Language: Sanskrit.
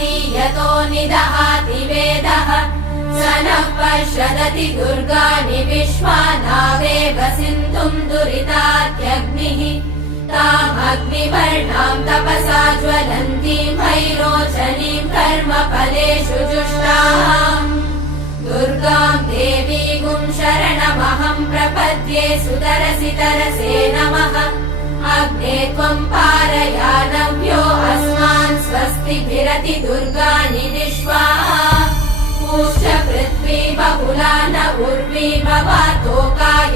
ददाति यतो निदहाति वेदः स नः पश्यदति दुर्गाणि विश्वानावेव सिन्धुम् दुरितात्यग्निः तामग्निवर्णाम् तपसा ज्वलन्तीम् भैरोचनीम् कर्मफलेषु जुष्टाम् दुर्गाम् देवीगुम् शरणमहम् प्रपद्ये सुतरसि तरसे नमः अग्ने त्वम् पारयानव्यो अस्मान् स्वस्तिभिरति दुर्गाणि विश्वा पूष्य पृथ्वी बहुला न उर्वी भवातोकायतनयाय